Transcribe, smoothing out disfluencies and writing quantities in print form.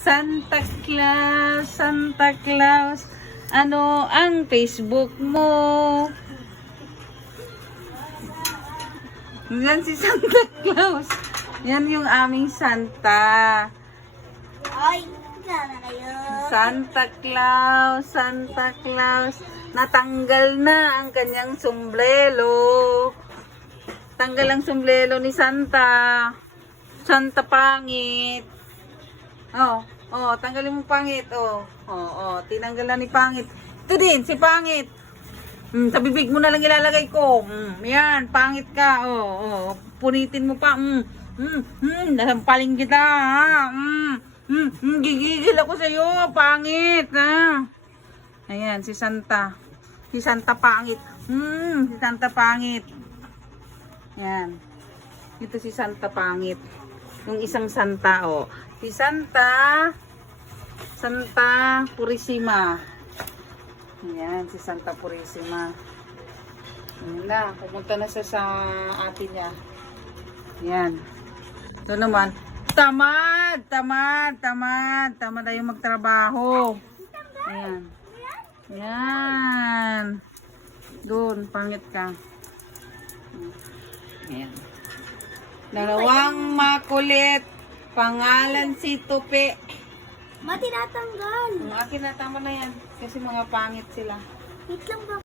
Santa Claus, Santa Claus, ano ang Facebook mo? Yan si Santa Claus. Yan yung aming Santa. Ay, sana kayo. Santa Claus, Santa Claus. Natanggal na ang kanyang sombrero. Tanggal ang sombrero ni Santa. Santa pangit. Tanggalin mo pangit. Tinanggal na ni pangit. Ito din, si pangit. Sa bibig mo na lang ilalagay ko. Yan, pangit ka. Punitin mo pa. Nasampaling kita. Ha? Gigigil ako sa'yo. Pangit. Ha? Ayan, si Santa. Si Santa pangit. Si Santa pangit. Yan. Ito si Santa pangit. Yung isang Santa, Si Santa Purisima. Ayan, si Santa Purisima. Ayan na, pumunta na siya sa atin niya. Ayan. Ito naman, tamad na yung magtrabaho. Ayan. Ayan. Doon, pangit ka. Ayan. Dalawang makulit. Pangalan si Tupi. Tinatanggal. Ang akin na, tama na yan. Kasi mga pangit sila. Wait lang ba?